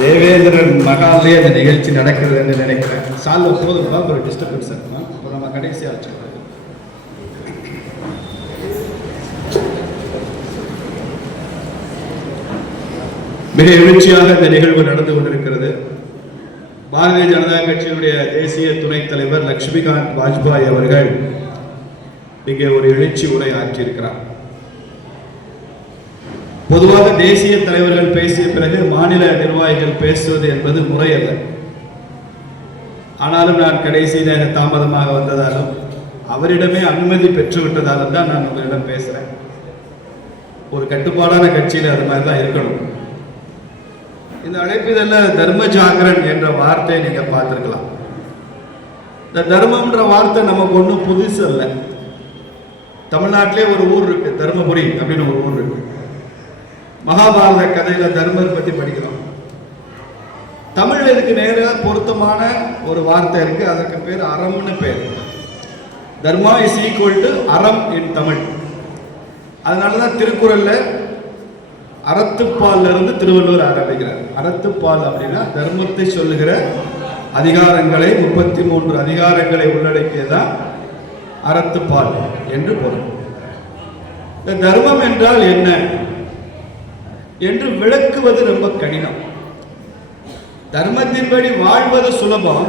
தேவேந்திரன் மகாலே அந்த நிகழ்ச்சி நடக்கிறது என்று நினைக்கிறேன். சால்வ போதும் ஒரு டிஸ்டர்பன்ஸ் இருக்கும். இப்போ நம்ம கடைசியாக வச்சுக்கோம். மிக எழுச்சியாக இந்த நிகழ்வு நடந்து கொண்டிருக்கிறது. பாரதிய ஜனதா கட்சியினுடைய தேசிய துணைத் தலைவர் லட்சுமிகாந்த் வாஜ்பாய் அவர்கள் இங்கே ஒரு எழுச்சி உரை ஆற்றியிருக்கிறார். பொதுவாக தேசிய தலைவர்கள் பேசிய பிறகு மாநில நிர்வாகிகள் பேசுவது என்பது முறையல்ல. ஆனாலும் நான் கடைசி நேர தாமதமாக வந்ததாலும் அவரிடமே அனுமதி பெற்றுவிட்டதாலும் தான் நான் உங்களிடம் பேசுறேன். ஒரு கட்டுப்பாடான கட்சியில் அது மாதிரி தான் இருக்கணும். இந்த அழைப்பிதழில் தர்ம ஜாகரன் என்ற வார்த்தையை நீங்க பார்த்திருக்கலாம். இந்த தர்மம்ன்ற வார்த்தை நமக்கு ஒன்றும் புதுசு அல்ல. தமிழ்நாட்டிலே ஒரு ஊர் இருக்கு, தர்மபுரி அப்படின்னு ஒரு ஊர் இருக்கு. மகாபாரத கதையில தர்மர் பத்தி படிக்கிறோம். தமிழ் இதுக்கு நேராக பொருத்தமான ஒரு வார்த்தை இருக்கு. அதற்கு பேர் அறம்னு பேர். தர்மா இஸ் ஈக்குவல் டு அறம் இன் தமிழ். அதனாலதான் திருக்குறள்ல அறத்துப்பால் இருந்து திருவள்ளுவர் ஆரம்பிக்கிறார். அறத்துப்பால் அப்படின்னா தர்மத்தை சொல்லுகிற அதிகாரங்களை 33 அதிகாரங்களை உள்ளடக்கியதான் அறத்துப்பால் என்று பொருள். இந்த தர்மம் என்றால் என்ன என்று விளக்குவது ரொம்ப கடினம். தர்மத்தின்படி வாழ்வது சுலபம்,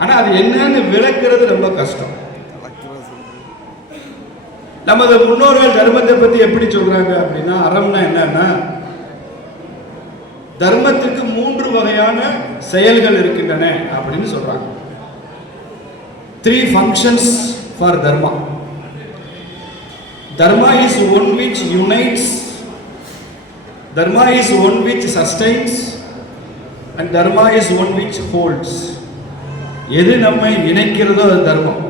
ஆனா அது என்னன்னு விளக்குறது ரொம்ப கஷ்டம். நமது முன்னோர்கள் தர்மத்தை பத்தி எப்படி சொல்றாங்க அப்படின்னா, அறம்னா என்னன்னா, தர்மத்துக்கு 3 வகையான செயல்கள் இருக்கின்றன அப்படின்னு சொல்றாங்க. 3 functions for dharma. Dharma is one which unites, dharma is one which sustains, and dharma is one which holds. எது நம்மை இணைக்கிறதோ அது தர்மம்,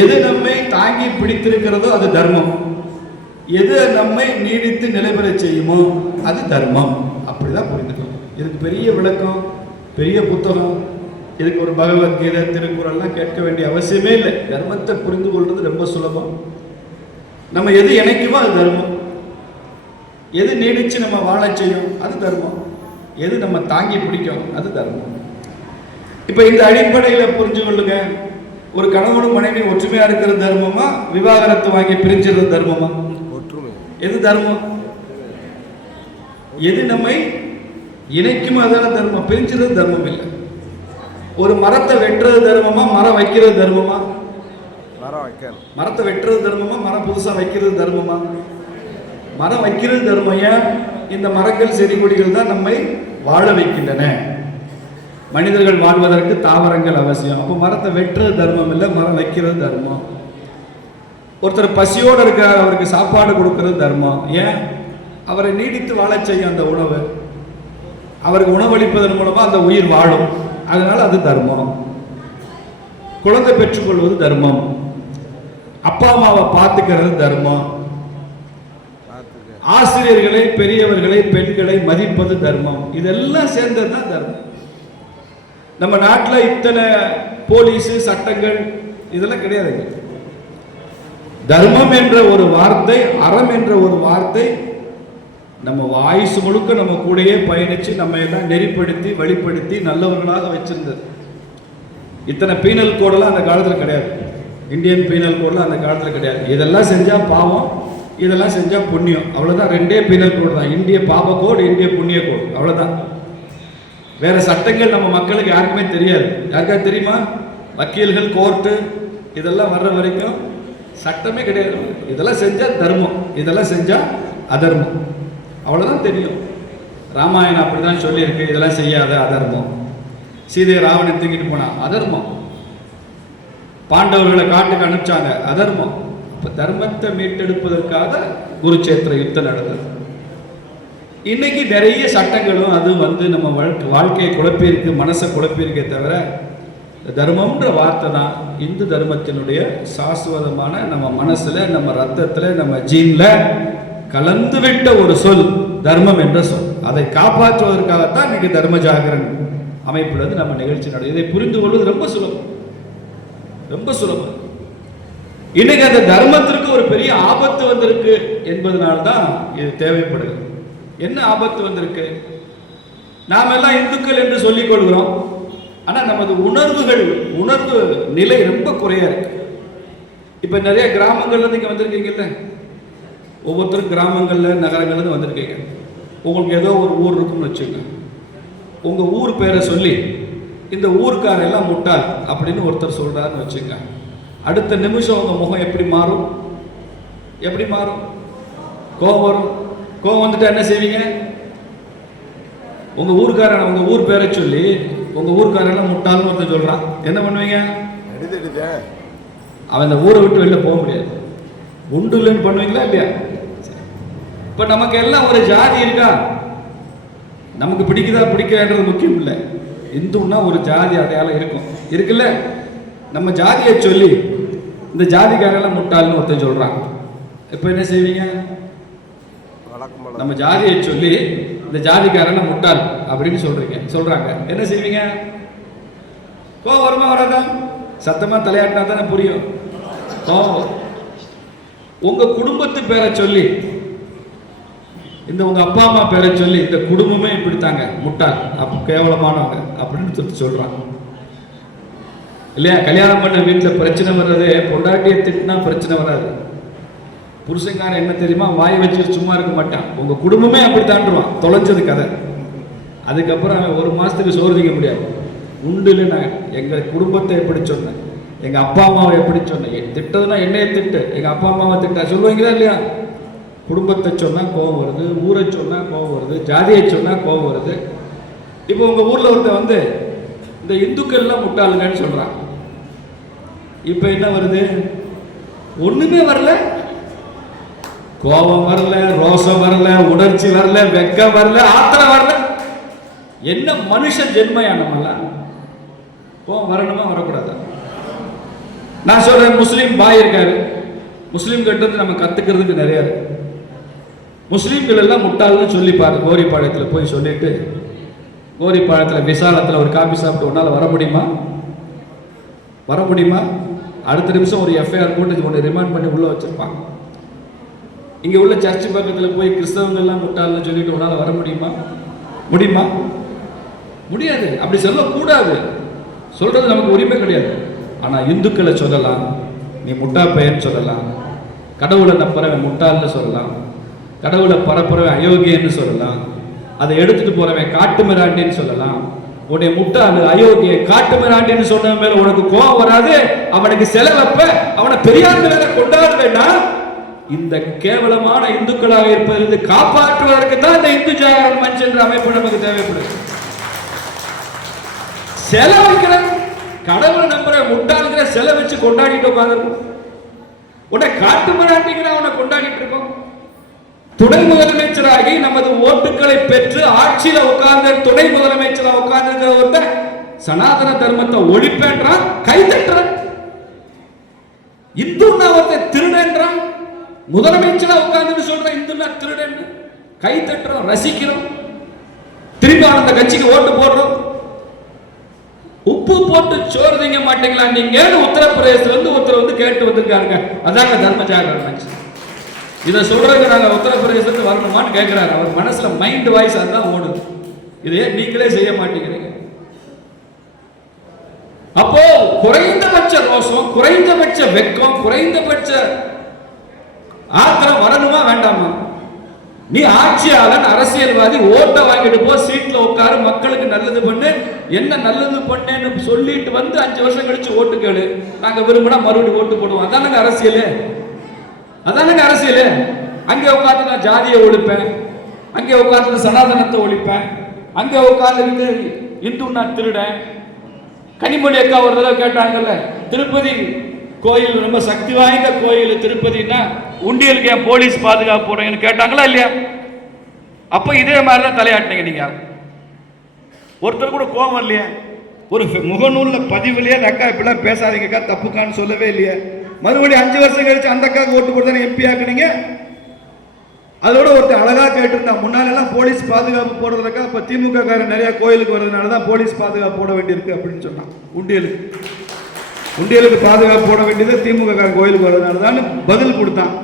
எது நம்மை தாங்கி பிடித்திருக்கிறதோ அது தர்மம், எது நம்மை நீடித்து நிலைபெற செய்யுமோ அது தர்மம். அப்படிதான் புரிந்துக்கணும். இதுக்கு பெரிய விளக்கம், பெரிய புத்தகம், இதுக்கு ஒரு பகவத்கீதை திருக்குறள்லாம் கேட்க வேண்டிய அவசியமே இல்லை. தர்மத்தை புரிந்து கொள்வது ரொம்ப சுலபம். நம்ம எது இணைக்குமோ அது தர்மம், எது நீடிச்சு நம்ம வாழ செய்யும் அது தர்மம், எது நம்ம தாங்கி பிடிக்கும் அது தர்மம். இப்ப இந்த அடிப்படையில் புரிஞ்சு கொள்ளுங்க. ஒரு கணவனும் மனைவி ஒற்றுமையா இருக்கிறது தர்மமா, விவாகரத்து வாங்கி பிரிஞ்சிருந்த தர்மமா? எது தர்மம்? எது நம்மை இணைக்குமோ அதான தர்மம். பிரிஞ்சிருது தர்மம் இல்லை. ஒரு மரத்தை வெட்டுறது தர்மமா, மரம் வைக்கிறது தர்மமா? மரத்தை வெட்டுறது தர்மமா, மரம் புதுசா வைக்கிறது தர்மமா? மரம் வைக்கிறது தர்மம். ஏன்? இந்த மரங்கள் செடி கொடிகள் தான் நம்மை வாழ வைக்கின்றன. மனிதர்கள் வாழ்வதற்கு தாவரங்கள் அவசியம். அப்போ மரத்தை வெட்டுறது தர்மம் இல்லை, மரம் வைக்கிறது தர்மம். ஒருத்தர் பசியோடு இருக்க, அவருக்கு சாப்பாடு கொடுக்கறது தர்மம். ஏன்? அவரை நீடித்து வாழ செய்யும் அந்த உணவு. அவருக்கு உணவளிப்பதன் மூலமா அந்த உயிர் வாழும். அதனால அது தர்மம். குழந்தை பெற்றுக்கொள்வது தர்மம். அப்பா அம்மாவை பார்த்துக்கிறது தர்மம். ஆசிரியர்களை, பெரியவர்களை, பெண்களை மதிப்பது தர்மம். இதெல்லாம் சேர்ந்தது தான் தர்மம். நம்ம நாட்டில் இத்தனை போலீஸ் சட்டங்கள் இதெல்லாம் கிடையாது. தர்மம் என்ற ஒரு வார்த்தை, அறம் என்ற ஒரு வார்த்தை நம்ம வாய்ஸ் முழுக்க நம்ம கூடயே பயணிச்சு நம்ம எல்லாம் நெறிப்படுத்தி வழிப்படுத்தி நல்லவர்களாக வச்சிருந்தது. இத்தனை பீனல் கோடெல்லாம் அந்த காலத்தில் கிடையாது. இந்தியன் பீனல் கோடெல்லாம் அந்த காலத்தில் கிடையாது. இதெல்லாம் செஞ்சா பாவம், இதெல்லாம் செஞ்சா புண்ணியம். அவ்வளவுதான். 2 பீனல் கோடு தான். இந்திய பாப கோடு, இந்திய புண்ணிய கோடு, அவ்வளவுதான். வேற சட்டங்கள் நம்ம மக்களுக்கு யாருக்குமே தெரியாது. யாருக்காவது தெரியுமா? வக்கீல்கள், கோர்ட்டு இதெல்லாம் வர்ற வரைக்கும் சட்டமே கிடையாது. இதெல்லாம் செஞ்சா தர்மம், இதெல்லாம் செஞ்சா அதர்மம், அவ்வளவுதான் தெரியும். ராமாயணம் அப்படிதான் சொல்லியிருக்கு. இதெல்லாம் செய்யாத அதர்மம். சீதையை ராவணன் தூக்கிட்டு போனா அதர்மம். பாண்டவர்களை காட்டுக்கு அனுப்பிச்சாங்க அதர்மம். அப்ப தர்மத்தை மீட்டெடுப்பதற்காக குருச்சேத்திர யுத்தம் நடந்தது. இன்னைக்கு நிறைய சட்டங்களும் அது வந்து நம்ம வாழ்க்கையை குழப்பியிருக்கு, மனசை குழப்பியிருக்கே தவிர தர்மம்ன்ற வார்த்தை தான் இந்து தர்மத்தினுடைய சாஸ்வதமான நம்ம மனசுல, நம்ம ரத்தத்துல, நம்ம ஜீன்ல கலந்து விட்ட ஒரு சொல் தர்மம் என்ற சொல். அதை காப்பாற்றுவதற்காகத்தான் இன்னைக்கு தர்ம ஜாகரன் அமைப்புல நம்ம நிகழ்ச்சி நடக்குது. இதை புரிந்து கொள்வது ரொம்ப சுலபம், ரொம்ப சுலபம். இன்னைக்கு அந்த தர்மத்திற்கு ஒரு பெரிய ஆபத்து வந்திருக்கு என்பதனால்தான் இது தேவைப்படுது. என்ன ஆபத்து வந்திருக்கு? நாம் எல்லாம் இந்துக்கள் என்று சொல்லிக் கொள்கிறோம். ஆனால் நமது உணர்வு நிலை ரொம்ப குறையா இருக்கு. இப்போ நிறைய கிராமங்கள்லேருந்து இங்கே வந்திருக்கீங்கல்ல, ஒவ்வொருத்தரும் கிராமங்களில் நகரங்கள்லேருந்து வந்திருக்கீங்க. உங்களுக்கு ஏதோ ஒரு ஊர் இருக்குன்னு வச்சுங்க. உங்கள் ஊர் பேரை சொல்லி இந்த ஊருக்காரெல்லாம் முட்டாள் அப்படின்னு ஒருத்தர் சொல்கிறாருன்னு வச்சுங்க. அடுத்த நிமிஷம் உங்கள் முகம் எப்படி மாறும்? எப்படி மாறும்? கோபம் வரும். கோபம் வந்துட்டு என்ன செய்வீங்க? உங்கள் ஊர் பேரை சொல்லி உங்கள் ஊருக்காரெல்லாம் முட்டாள்னு ஒருத்தர் சொல்கிறான், என்ன பண்ணுவீங்க? அவன் அந்த ஊரை விட்டு வெளில போக முடியாது. உண்டு இல்லைன்னு பண்ணுவீங்களா இல்லையா? இப்போ நமக்கு எல்லாம் ஒரு ஜாதி இருக்கா? நமக்கு பிடிக்குதா பிடிக்காதுன்றது முக்கியம் இல்லை. இந்துன்னா ஒரு ஜாதி அடையாளம் இருக்குல்ல. நம்ம ஜாதியை சொல்லி இந்த ஜாதிக்காரெல்லாம் முட்டாள்னு ஒருத்தர் சொல்றான். இப்போ என்ன செய்வீங்க? நம்ம ஜாதியை சொல்லி இந்த ஜாதிக்காரெல்லாம் முட்டாள் அப்படின்னு சொல்றாங்க, என்ன செய்வீங்க? கோவம் வருமா வராதா? சத்தமா தலையாட்டினா தானே புரியும். கோவம். உங்க குடும்பத்து பேரை சொல்லி இந்த உங்க அப்பா அம்மா பேரை சொல்லி இந்த குடும்பமே இப்படித்தாங்க முட்டாள், அப்ப கேவலமானவங்க அப்படின்னு சொல்றாங்க இல்லையா? கல்யாணம் பண்ண வீட்டில் பிரச்சனை வர்றது பொண்டாட்டியை திட்டினா பிரச்சனை வராது. புருஷங்காரன் என்ன தெரியுமா, வாய் வச்சுட்டு சும்மா இருக்க மாட்டான். உங்க குடும்பமே அப்படி தாண்டுவான். தொலைஞ்சது கதை. அதுக்கப்புறம் அவன் ஒரு மாசத்துக்கு சோறு திங்க முடியாது. உண்டு இல்லை, நான் எங்க குடும்பத்தை எப்படி சொன்னேன், எங்க அப்பா அம்மாவை எப்படி சொன்னேன், திட்டதுன்னா என்னைய திட்டு, எங்க அப்பா அம்மாவை திட்டா சொல்லுவீங்களா இல்லையா? குடும்பத்தை சொன்னா கோபம் வருது, ஊரை சொன்னா கோபம் வருது, ஜாதியை சொன்னா கோபம் வருது. இப்போ உங்க ஊர்ல ஒருத்தர் வந்து இந்த இந்துக்கள் எல்லாம் முட்டாளுங்கன்னு சொல்றான். இப்ப என்ன வருது? ஒண்ணுமே வரல, கோபம் வரல, ரோசம் வரல, உணர்ச்சி வரல, வெக்கம் வரல, ஆத்திரம் வரல. என்ன மனுஷ ஜென்மையானவெல்லாம் கோபம் வரணுமா வரக்கூடாதா? நான் சொல்றேன், முஸ்லீம் பாய் இருக்காரு, முஸ்லீம் கிட்ட நம்ம கத்துக்கிறதுக்கு நிறைய இருக்கு. முஸ்லீம்கள் எல்லாம் முட்டாள்னு சொல்லி பாரு. கோரிப்பாளையத்தில் போய் சொல்லிட்டு, கோரிப்பாளையத்தில் விசாலத்தில் ஒரு காபி சாப்பிட்டு உன்னால வர முடியுமா? வர முடியுமா? அடுத்த நிமிஷம் ஒரு எஃப்ஐஆர் போட்டு ஒன்று ரிமாண்ட் பண்ணி உள்ள வச்சிருப்பாங்க. இங்க உள்ள சர்ச் பக்கத்தில் போய் கிறிஸ்தவங்க எல்லாம் முட்டாள்னு சொல்லிட்டு உன்னால வர முடியுமா? முடியுமா? முடியாது. அப்படி சொல்லக்கூடாது. சொல்றது நமக்கு உரிமை கிடையாது. ஆனா இந்துக்களை சொல்லலாம், நீ முட்டா பையன் சொல்லலாம், கடவுளை நம்புறவன் முட்டாள்னு சொல்லலாம், கடவுளை பரப்புறவன் அயோக்கியன்னு சொல்லலாம், அதை எடுத்துட்டு போறவன் காட்டு மிராண்டின்னு சொல்லலாம். உன்னை முட்டாளு அயோக்கிய காட்டு மிராண்டின்னு சொன்ன மேல உனக்கு கோபம் வராது. அவனுக்கு செலவப்ப அவனை பெரியார் கொண்டாட வேண்டாம். இந்த கேவலமான இந்துக்களாக இருப்பதிலிருந்து காப்பாற்றுவதற்கு தான் இந்த இந்து ஜாகரண மன்ச் என்ற அமைப்பு நமக்கு தேவைப்படுது. செலவழிக்கிற கடவுளை நம்புற முட்டாளுங்கிற செலை வச்சு கொண்டாடிட்டு உட்காந்துருக்கும். உன்னை காட்டு மிராண்டிங்கிற அவனை கொண்டாடிட்டு இருக்கோம். துணை முதலமைச்சராகி நமது ஓட்டுக்களை பெற்று ஆட்சியில உட்கார்ந்த துணை முதலமைச்சரா உட்கார்ந்து ஒருத்தர் சனாதன தர்மத்தை ஒழிப்பேன்றான், கை தட்டுறான். இந்துன்னா ஒருத்தர் திருடன்றான், முதலமைச்சரா உட்கார்ந்து சொல்ற இந்துன்னா திருடன், கை தட்டுறோம், ரசிக்கிறோம், திரும்ப அந்த கட்சிக்கு ஓட்டு போடுறோம். உப்பு போட்டு சோறு திங்க மாட்டீங்களா நீங்க? உத்தரப்பிரதேசத்துல இருந்து ஒருத்தர் வந்து கேட்டு வந்திருக்காருங்க. அதாங்க தர்ம ஜாகரண மன்ச். இதை சொல்றதுக்கு நாங்க உத்தரப்பிரதேசத்துக்கு வரணுமான்னு கேட்கிறாரு. அவர் மனசுல மைண்ட் வாய்ஸ் அதுதான் ஓடுது. இதையே நீங்களே செய்ய மாட்டேங்கிறீங்க. அப்போ குறைந்தபட்ச ரோஷம், குறைந்தபட்ச வெக்கம், குறைந்தபட்ச ஆத்திரம் வரணுமா வேண்டாமா? நீ ஆட்சியாளன், அரசியல்வாதி, ஓட்டை வாங்கிட்டு போ, சீட்ல உட்காரு, மக்களுக்கு நல்லது பண்ணு, என்ன நல்லது பண்ணேன்னு சொல்லிட்டு வந்து 5 வருஷம் கழிச்சு ஓட்டு கேளு, நாங்க விரும்பினா மறுபடியும் ஓட்டு போடுவோம். அதானுங்க அரசியல், அதானுங்க அரசியல். அங்கே உட்காந்து நான் ஜாதியை ஒழிப்பேன், அங்கே உட்காந்து சனாதனத்தை ஒழிப்பேன், அங்கே உட்காந்துக்கிட்டு இந்து நான் திருடன். கனிமொழி அக்கா ஒரு தடவை கேட்டாங்கல்ல, திருப்பதி கோயில் ரொம்ப சக்தி வாய்ந்த கோயில் திருப்பதினா உண்டியலுக்கு ஏன் போலீஸ் பாதுகாப்பு போடுறீங்கன்னு கேட்டாங்களா இல்லையா? அப்ப இதே மாதிரிதான் தலையாட்டினீங்க நீங்க. ஒருத்தர் கூட கோபம் இல்லையா? ஒரு முகநூல்ல பதிவுலையே அந்த அக்கா இப்படிலாம் பேசாதீங்கக்கா, தப்புக்கான்னு சொல்லவே இல்லையா? மறுபடியும் 5 வருஷம் கழிச்சு அந்த அக்காவுக்கு ஓட்டு போட்டு எம்பி ஆக்குனீங்க. அதோட ஒருத்தர் அழகா கேட்டிருந்தா, முன்னாலெல்லாம் போலீஸ் பாதுகாப்பு போடுறதுக்கா, இப்ப திமுக காரன் நிறைய கோயிலுக்கு வர்றதுனாலதான் போலீஸ் பாதுகாப்பு போட வேண்டியிருக்கு அப்படின்னு சொன்னான். உண்டியலுக்கு பாதுகாப்பு போட வேண்டியது திமுக காரன் கோயிலுக்கு வர்றதுனாலதான் பதில் கொடுத்தான்.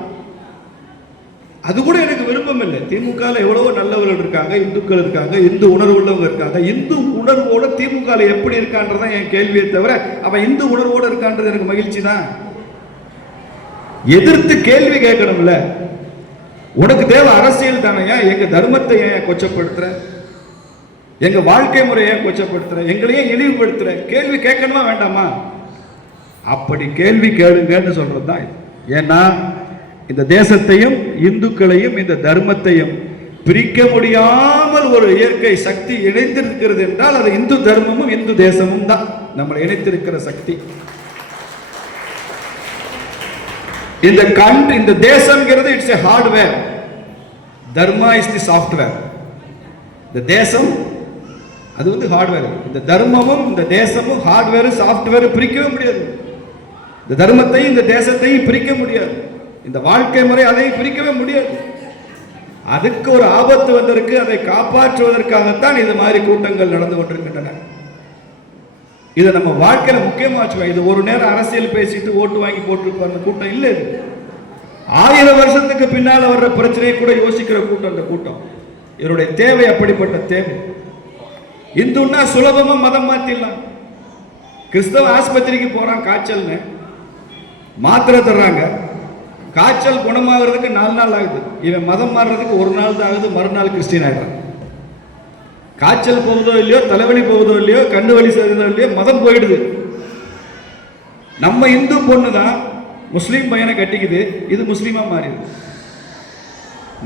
அது கூட எனக்கு விருப்பம் இல்லை. திமுகவில் எவ்வளவோ நல்லவர்கள் இருக்காங்க, இந்துக்கள் இருக்காங்க, இந்து உணர்வு உள்ளவங்க இருக்காங்க. இந்து உணர்வோட திமுக எப்படி இருக்கான்றதான் என் கேள்வியை தவிர அவன் இந்து உணர்வோடு இருக்கான்றது எனக்கு மகிழ்ச்சி தான். எதிர்த்து கேள்வி கேட்கணும்ல. உனக்கு தேவை அரசியல் தானையா? எங்க தர்மத்தை ஏன் கொச்சப்படுத்துற? எங்க வாழ்க்கை முறையை கொச்சப்படுத்துற? எங்களையே இழிவுபடுத்துற? கேள்வி கேட்கணுமா வேண்டாமா? அப்படி கேள்வி கேளுங்கன்னு சொல்றது தான். ஏன்னா இந்த தேசத்தையும் இந்துக்களையும் இந்த தர்மத்தையும் பிரிக்க முடியாமல் ஒரு இயற்கை சக்தி இணைந்திருக்கிறது என்றால் அது இந்து தர்மமும் இந்து தேசமும் தான் நம்மளை இணைத்திருக்கிற சக்தி. இந்த தேசம்ங்கிறது it's a hardware, dharma is the software. இந்த தேசம் அது வந்து ஹார்ட்வேர். இந்த தர்மமும் இந்த தேசமும் ஹார்ட்வேர் சாஃப்ட்வேர் பிரிக்கவே முடியாது. இந்த தர்மத்தையும் இந்த தேசத்தையும் பிரிக்க முடியாது. இந்த வாழ்க்கை முறை அதை பிரிக்கவே முடியாது. அதுக்கு ஒரு ஆபத்து வந்திருக்கு. அதை காப்பாற்றுவதற்காகத்தான் இது மாதிரி கூட்டங்கள் நடந்து கொண்டிருக்கின்றன. இதை நம்ம வாழ்க்கையில முக்கியமா வச்சுக்கோ. இது ஒரு நேரம் அரசியல் பேசிட்டு ஓட்டு வாங்கி போட்டு கூட்டம் இல்லை. 1000 வருஷத்துக்கு பின்னால் வர்ற பிரச்சனையை கூட யோசிக்கிற கூட்டம் இந்த கூட்டம். இதனுடைய தேவை அப்படிப்பட்ட தேவை. இந்துன்னா சுலபமா மதம் மாத்திடலாம். கிறிஸ்தவ ஆஸ்பத்திரிக்கு போறான், காய்ச்சல்னு மாத்திரை தர்றாங்க. காய்ச்சல் குணமாகிறதுக்கு 4 நாள் ஆகுது. இவன் மதம் மாறுறதுக்கு 1 நாள் தான் ஆகுது. மறுநாள் கிறிஸ்டின் ஆயிடுறான். காய்ச்சல் போகுதோ இல்லையோ, தலைவலி போகுதோ இல்லையோ, கண்ணு வலி செய்தோ இல்லையோ, மதம் போயிடுது. நம்ம இந்து பொண்ணு தான் முஸ்லீம் பையனை கட்டிக்குது, இது முஸ்லீமா மாறிடுது.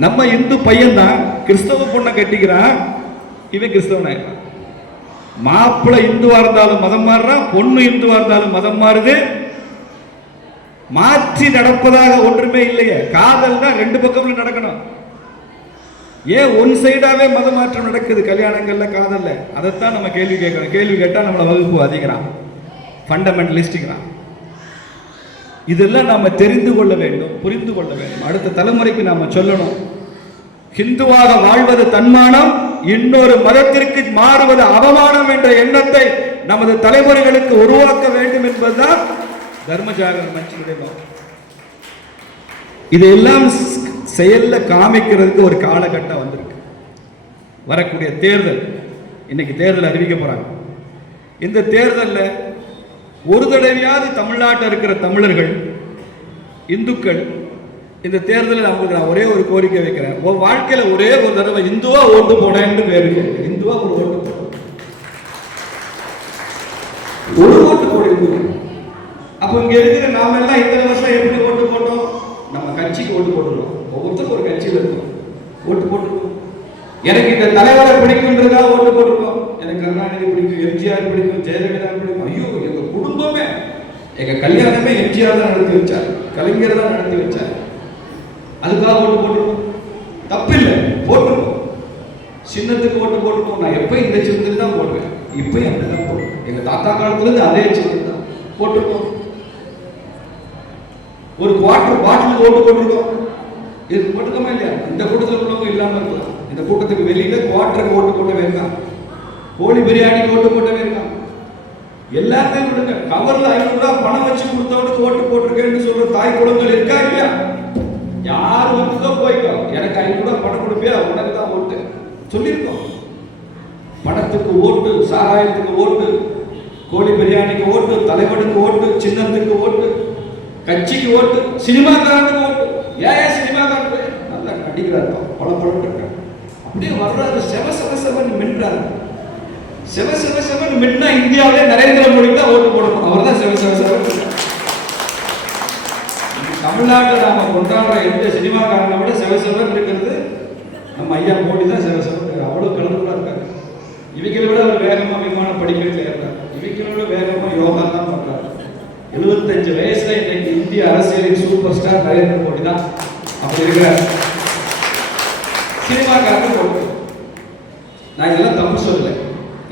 நம்ம இந்து பையன் தான் கிறிஸ்தவ பொண்ணை கட்டிக்கிறான், இவன் கிறிஸ்தவன் ஆயிடுறான். மாப்பிள்ளை இந்துவா இருந்தாலும் மதம் மாறுறான், பொண்ணு இந்துவா இருந்தாலும் மதம் மாறுது. மாற்றி நடப்பதாக ஒன்றுமே இல்லையே. காதல்னா 2 பக்கமும் நடக்கணும். ஏன் ஒன் சைடாவே மத மாற்றம் நடக்குது கல்யாணங்கள்ல, காதல்ல? அதைத்தான் நம்ம கேள்வி கேட்கணும். கேள்வி கேட்டா நம்மளை வகுப்பு அதிகிறான், ஃபண்டமெண்டலிஸ்டுங்கிறான். இதெல்லாம் நாம தெரிந்து கொள்ள வேண்டும், புரிந்து கொள்ள வேண்டும். அடுத்த தலைமுறைக்கு நாம சொல்லணும், ஹிந்துவாக வாழ்வது தன்மானம், இன்னொரு மதத்திற்கு மாறுவது அவமானம் என்ற எண்ணத்தை நமது தலைமுறைகளுக்கு உருவாக்க வேண்டும் என்பதுதான் தர்மஜாகர மன்றினுடைய நோக்கம். இதெல்லாம் செயல்ல காமிக்கிறதுக்கு ஒரு காலகட்டம் வந்திருக்கு. வரக்கூடிய தேர்தல், இன்னைக்கு தேர்தல் அறிவிக்க போறாங்க. இந்த தேர்தலில் ஒரு தடவையாவது தமிழ்நாட்டில் இருக்கிற தமிழர்கள், இந்துக்கள் இந்த தேர்தலில் அவங்களுக்கு நான் ஒரே ஒரு கோரிக்கை வைக்கிறேன். உன் வாழ்க்கையில ஒரே ஒரு தடவை இந்துவா ஓட்டு போனேன்னு பேருக்கு, இந்துவா ஒரு ஓட்டு போட, ஒரு ஓட்டு போட. அப்ப இங்க இருக்கிற நாம எல்லாம் இத்தனை வருஷம் எப்படி ஓட்டு போட்டோம்? நம்ம கட்சிக்கு ஓட்டு போட்டுருவோம். ஒவ்வொருத்தரும் ஒரு கட்சியில் இருக்கும், ஓட்டு போட்டுருவோம். எனக்கு இந்த தலைவரை பிடிக்கும்ன்றதா ஓட்டு போட்டுருக்கோம். எனக்கு கருணாநிதி பிடிக்கும், எம்ஜிஆர் பிடிக்கும், ஜெயலலிதா பிடிக்கும். ஐயோ, எங்க குடும்பமே, எங்க கல்யாணமே எம்ஜிஆர் தான் நடத்தி வச்சார், கலைஞர் தான் நடத்தி வச்சார். அதுக்காக ஓட்டு போட்டுருக்கோம். தப்பு இல்லை, போட்டுருக்கோம். சின்னத்துக்கு ஓட்டு போட்டுருக்கோம். நான் எப்ப இந்த சின்னத்துக்கு தான் போடுவேன், இப்பயும் அப்படிதான் போடுவேன். எங்க தாத்தா காலத்துல இருந்து அதே சின்னத்துக்கு தான் போட்டுருக்கோம். ஒரு குவார்டர் பாட்டிலுக்கு ஓட்டு போட்டிருக்கோம். இதுக்கு போட்டுக்கோமா இல்லையா? இந்த கூட்டத்தில் உள்ளவங்க இல்லாம இருக்கலாம். இந்த கூட்டத்துக்கு வெளியில குவார்டருக்கு ஓட்டு போட்டவே இருக்கான், கோழி பிரியாணிக்கு ஓட்டு போட்டவே இருக்கான். எல்லாத்தையும் விடுங்க. கவர்ல 500 ரூபாய் பணம் வச்சு கொடுத்தவனுக்கு ஓட்டு போட்டிருக்கேன்னு சொல்ற தாய் குளங்கள் இருக்கா இல்லையா? யார் வந்துக்கோ போய்க்கோ, எனக்கு 500 ரூபாய் பணம் கொடுப்பியா, உனக்கு தான் ஓட்டு சொல்லியிருக்கோம். பணத்துக்கு ஓட்டு, சாராயத்துக்கு ஓட்டு, கோழி பிரியாணிக்கு ஓட்டு, தலைவனுக்கு ஓட்டு, சின்னத்துக்கு ஓட்டு, கட்சிக்கு ஓட்டு, சினிமாக்காரனுக்கு ஓட்டு. ஏன் சினிமாக்காரன் நல்லா நடிக்கிறார், பல படம் அப்படியே வர்றாரு, செவன் மின்றாரு. செவன் மின்னா இந்தியாவிலே நரேந்திர மோடி தான் ஓட்டு போடணும். அவர் தான் செவன். தமிழ்நாட்டில் நாம கொண்டாடுற எந்த சினிமாக்காரனை விட செவன் இருக்கிறது நம்ம ஐயா மோடி தான். செவன் அவ்வளவு கலந்துதான் இருக்காரு. இவங்களை விட அவர் வேகமா விமான படிக்கட்டில் ஏறாரு, இவங்களை விட வேகமா யோகா தான் பண்றாரு. 75 வயசுல இன்னைக்கு இந்திய அரசியலின் சூப்பர் ஸ்டார் நரேந்திர மோடி தான். அப்படி இருக்கிறார். சினிமாக்காரங்க ஓட்டு, நான் இதெல்லாம் தப்பு சொல்லல.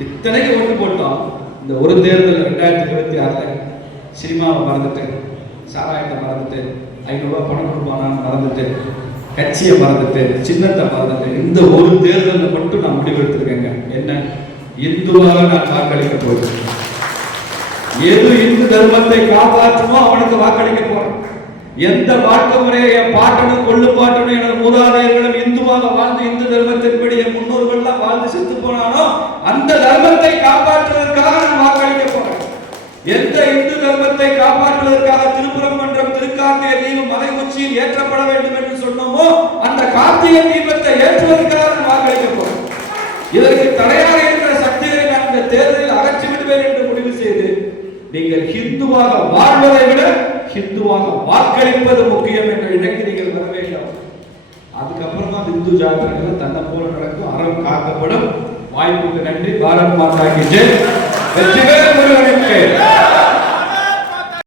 இத்தனைக்கு ஓட்டு போட்டோம். இந்த ஒரு தேர்தல் 2026 சினிமாவை மறந்துட்டு, சாராயத்தை மறந்துட்டு, 500 ரூபாய் பணம் கொடுப்பானான்னு மறந்துட்டு, கட்சியை மறந்துட்டு, சின்னத்தை மறந்துட்டு, இந்த ஒரு தேர்தலில் மட்டும் நான் முடிவெடுத்திருக்கேங்க. என்ன? இந்துவாக நான் வாக்களிக்க போகிறேன். எது இந்து தர்மத்தை காப்பாற்றுமோ அவனுக்கு வாக்களிக்க போறேன். எந்த வாழ்க்கை முறையை என் பாட்டனும் கொள்ளு பாட்டனும் எனது மூதாதையர்களும் இந்துவாக வாழ்ந்து இந்து தர்மத்தின்படி என் முன்னோர்கள்லாம் வாழ்ந்து செத்து போனானோ அந்த தர்மத்தை காப்பாற்றுவதற்காக நான் வாக்களிக்க போறேன். எந்த இந்து தர்மத்தை காப்பாற்றுவதற்காக திருப்பரங்குன்றம் திருக்கார்த்திகை தீபம் மலை உச்சியில் ஏற்றப்பட வேண்டும் என்று சொன்னோமோ அந்த கார்த்திகை தீபத்தை ஏற்றுவதற்காக நான் வாக்களிக்க போறேன். இதற்கு தடையாக இருக்கிற சக்திகளை நான் இந்த தேர்தலில் அகற்றி விடுவேன் என்று முடிவு செய்து நீங்கள் ஹிந்துவாக வாழ்வதை விட ஹிந்துவாக வாக்களிப்பது முக்கியம் என்ற இடத்தில் நீங்கள் வர வேண்டும். அதுக்கப்புறமா இந்து ஜாதகங்கள் தன்னை போல நடக்கும், அறம் காக்கப்படும். வாய்ப்புக்கு நன்றி. பாரத் மாதா கி ஜெய். வெற்றிவேல் முருகனுக்கு